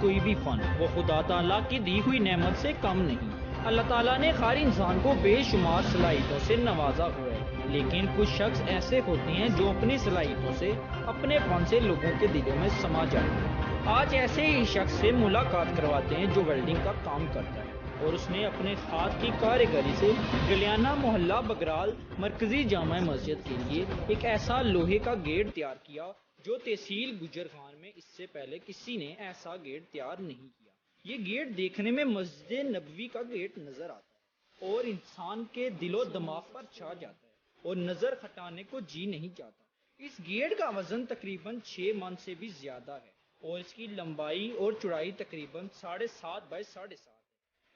کوئی بھی فن وہ خدا تعالیٰ کی دی ہوئی نعمت سے کم نہیں۔ اللہ تعالیٰ نے ہر انسان کو بے شمار صلاحیتوں سے نوازا ہوا ہے، لیکن کچھ شخص ایسے ہوتے ہیں جو اپنی صلاحیتوں سے، اپنے فن سے لوگوں کے دلوں میں سما جاتے ہیں۔ آج ایسے ہی شخص سے ملاقات کرواتے ہیں جو ویلڈنگ کا کام کرتا ہے، اور اس نے اپنے ہاتھ کی کاریگری سے گلیانہ محلہ بگرال مرکزی جامع مسجد کے لیے ایک ایسا لوہے کا گیٹ تیار کیا جو تحصیل گجر خان میں اس سے پہلے کسی نے ایسا گیٹ تیار نہیں کیا۔ یہ گیٹ دیکھنے میں مسجد نبوی کا گیٹ نظر آتا ہے اور انسان کے دل و دماغ پر چھا جاتا ہے اور نظر ہٹانے کو جی نہیں چاہتا۔ اس گیٹ کا وزن تقریباً 6 من سے بھی زیادہ ہے اور اس کی لمبائی اور چوڑائی تقریباً 7.5 بائی 7.5 ہے۔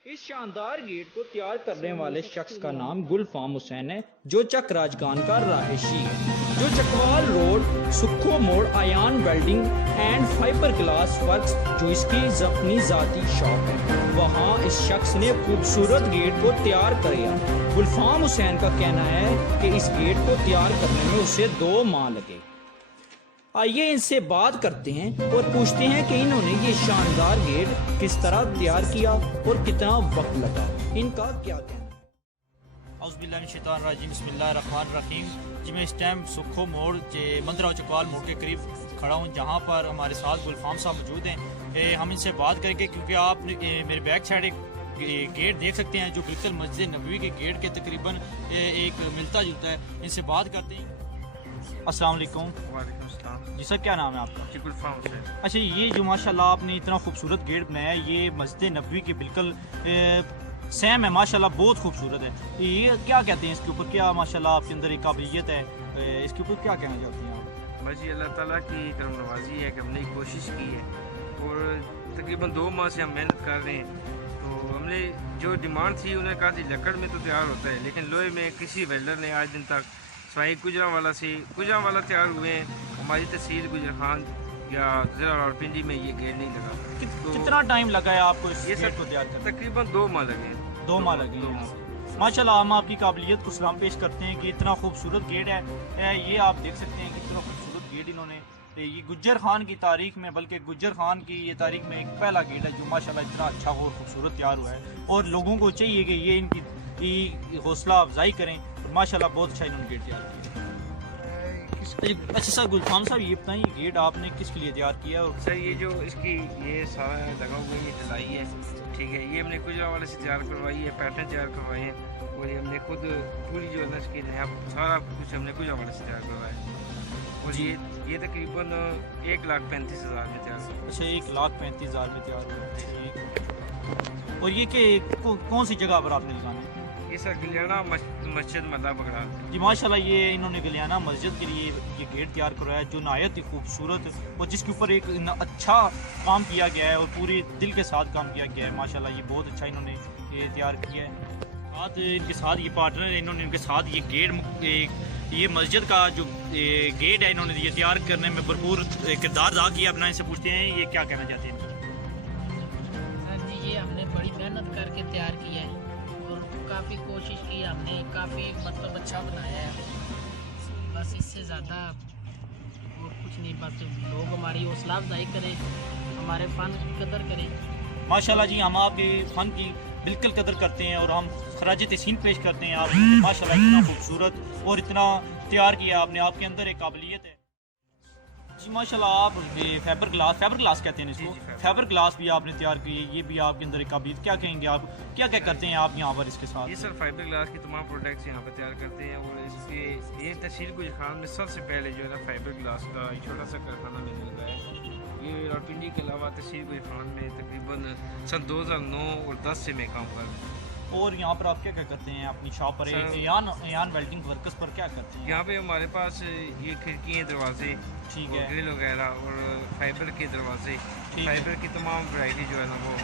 اس شاندار گیٹ کو تیار کرنے والے شخص کا نام گلفام حسین ہے، جو چک راجگان کا رہائشی ہے، جو چکوال روڈ، سکھو موڑ، آیان welding and fibre glass works جو اس کی اپنی ذاتی شاپ ہے، وہاں اس شخص نے خوبصورت گیٹ کو تیار کیا۔ گلفام حسین کا کہنا ہے کہ اس گیٹ کو تیار کرنے میں اسے 2 ماہ لگے۔ آئیے ان سے بات کرتے ہیں اور پوچھتے ہیں کہ انہوں نے یہ شاندار گیٹ کس طرح تیار کیا اور کتنا وقت لگا، ان کا کیا کہنا ہے۔ اعوذ باللہ من الشیطان الرجیم، بسم اللہ الرحمن الرحیم۔ جی میں اس ٹائم سکھو موڑ مندرہ چکوال موڑ کے قریب کھڑا ہوں، جہاں پر ہمارے ساتھ گلفام صاحب موجود ہیں۔ ہم ان سے بات کریں گے کیونکہ آپ میرے بیک سائڈ ایک گیٹ دیکھ سکتے ہیں جو بالکل مسجد نبوی کے گیٹ کے تقریباً ایک ملتا جلتا ہے۔ ان سے بات کرتے ہیں۔ السلام علیکم۔ وعلیکم السلام۔ جی سر، کیا نام ہے آپ کا؟ جی گلفام حسین۔ اچھا، یہ جو ماشاءاللہ آپ نے اتنا خوبصورت گیٹ بنایا ہے، یہ مسجد نبوی کے بالکل سیم ہے، ماشاءاللہ بہت خوبصورت ہے۔ یہ کیا کہتے ہیں اس کے اوپر؟ کیا ماشاءاللہ آپ کے اندر ایک قابلیت ہے، اس کے اوپر کیا کہنا چاہتے ہیں آپ؟ بس یہ اللہ تعالیٰ کی کرم نوازی ہے کہ ہم نے کوشش کی ہے اور تقریباً 2 ماہ سے ہم محنت کر رہے ہیں۔ تو ہم نے جو ڈیمانڈ تھی انہوں نے کہا تھی لکڑ میں تو تیار ہوتا ہے، لیکن لوہے میں کسی ویلڈر نے آج دن تک سوائے گجرانوالا سے گجرانوالا تیار ہوئے ہیں، ہماری تحصیل گجر خان یا ضلع راولپنڈی میں یہ گیٹ نہیں لگا۔ کتنا ٹائم لگا ہے آپ کو اس گیٹ کو تیار کرنے؟ تقریباً 2 ماہ لگے ہیں۔ 2 ماہ لگے ہیں۔ ماشاءاللہ ہم آپ کی قابلیت کو سلام پیش کرتے ہیں کہ اتنا خوبصورت گیٹ ہے۔ یہ آپ دیکھ سکتے ہیں کہ اتنا خوبصورت گیٹ انہوں نے، یہ گجر خان کی تاریخ میں، بلکہ گجر خان کی یہ تاریخ میں ایک پہلا گیٹ ہے جو ماشاءاللہ اتنا اچھا اور خوبصورت تیار ہوا ہے، اور لوگوں کو چاہیے کہ یہ ان کی حوصلہ افزائی کریں۔ ماشاءاللہ بہت اچھا انہوں نے گیٹ تیار کیا۔ اچھا سر گلفام صاحب، یہ بتائیں یہ گیٹ آپ نے کس کے لیے تیار کیا؟ اور سر یہ جو اس کی یہ سارا لگا ہوا ہے، یہ ڈھلائی ہے، ٹھیک ہے، یہ ہم نے گجرانوالے سے تیار کروائی ہے، پیٹرن تیار کروائے ہیں، اور یہ ہم نے خود پوری جو ہے نا اس کی سارا کچھ ہم نے گجرانوالے سے تیار کروایا ہے، اور یہ تقریباً 1,35,000 میں تیار ہوا۔ اچھا، 1,35,000 میں تیار ہوا۔ اور یہ کہ کون سی جگہ پر آپ نے لگانا ہے؟ یہ سر گلیانہ مسجد محلہ بگرال۔ جی ماشاءاللہ یہ انہوں نے گلیانہ مسجد کے لیے یہ گیٹ تیار کروایا جو نہایت ہی خوبصورت اور جس کے اوپر ایک اچھا کام کیا گیا ہے اور پورے دل کے ساتھ کام کیا گیا ہے۔ ماشاءاللہ یہ بہت اچھا انہوں نے یہ تیار کیا ہے۔ ساتھ ان کے ساتھ یہ پارٹنر ہے، انہوں نے ان کے ساتھ یہ گیٹ، یہ مسجد کا جو گیٹ ہے انہوں نے یہ تیار کرنے میں بھرپور کردار ادا کیا۔ اپنا ان سے پوچھتے ہیں یہ کیا کہنا چاہتے ہیں۔ سر جی، یہ ہم نے بڑی محنت کر کے تیار کیا ہے اور کافی کوشش کی ہم نے، کافی مطلب اچھا بنایا ہے۔ بس اس سے زیادہ اور کچھ نہیں، بس لوگ ہماری حوصلہ افزائی کریں، ہمارے فن کی قدر کریں۔ ماشاءاللہ جی، ہم آپ کے فن کی بالکل قدر کرتے ہیں اور ہم خراج تحسین پیش کرتے ہیں۔ آپ ماشاءاللہ اتنا خوبصورت اور اتنا تیار کیا آپ نے، آپ کے اندر ایک قابلیت ہے جی ماشاءاللہ۔ آپ فائبر گلاس کہتے ہیں اس کو، فائبر گلاس بھی آپ نے تیار کی ہے، یہ بھی آپ کے اندر ایک قابلیت۔ کیا کہیں گے آپ، کیا کرتے ہیں آپ یہاں پر اس کے ساتھ؟ یہ سر فائبر گلاس کی تمام پروڈکٹس یہاں پہ تیار کرتے ہیں، اور اس کے یہ تحصیل گجر خان میں سب سے پہلے جو ہے نا فائبر گلاس کا چھوٹا سا کارخانہ میں نے لگایا ہے۔ یہ راولپنڈی کے علاوہ تحصیل گجر خان میں تقریباً سن 2009 اور 10 سے میں کام کر رہا ہوں۔ اور یہاں پر آپ کیا کرتے ہیں اپنی شاپ پر؟ ایان ویلڈنگ ورکرز پر کیا کرتے ہیں یہاں پہ؟ ہمارے پاس یہ کھڑکیاں، دروازے، ٹھیک ہے، گرل وغیرہ اور فائبر کے دروازے، فائبر کی تمام ورائٹی جو ہے نا وہ۔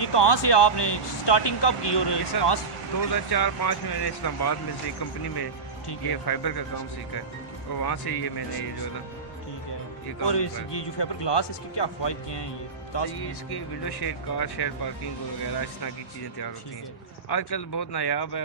یہ کہاں سے آپ نے سٹارٹنگ کب کی؟ اور یہ سر کہاں سے؟ 2004-05 میں نے اسلام آباد میں سے کمپنی میں ٹھیک یہ فائبر کا کام سیکھا ہے، اور وہاں سے یہ میں نے یہ جو ہے نا ٹھیک ہے۔ یہ کام اور کرا ہے۔ یہ جو فائبر گلاس اس کے کیا فوائد کیا ہیں؟ یہ بتا سکتے یہ ہیں؟ اس کی ونڈو شیڈ، کار شیڈ، پارکنگ وغیرہ اس طرح کی چیزیں تیار ہوتی ٹھیک ہیں۔ ہے۔ آج کل بہت نایاب ہے،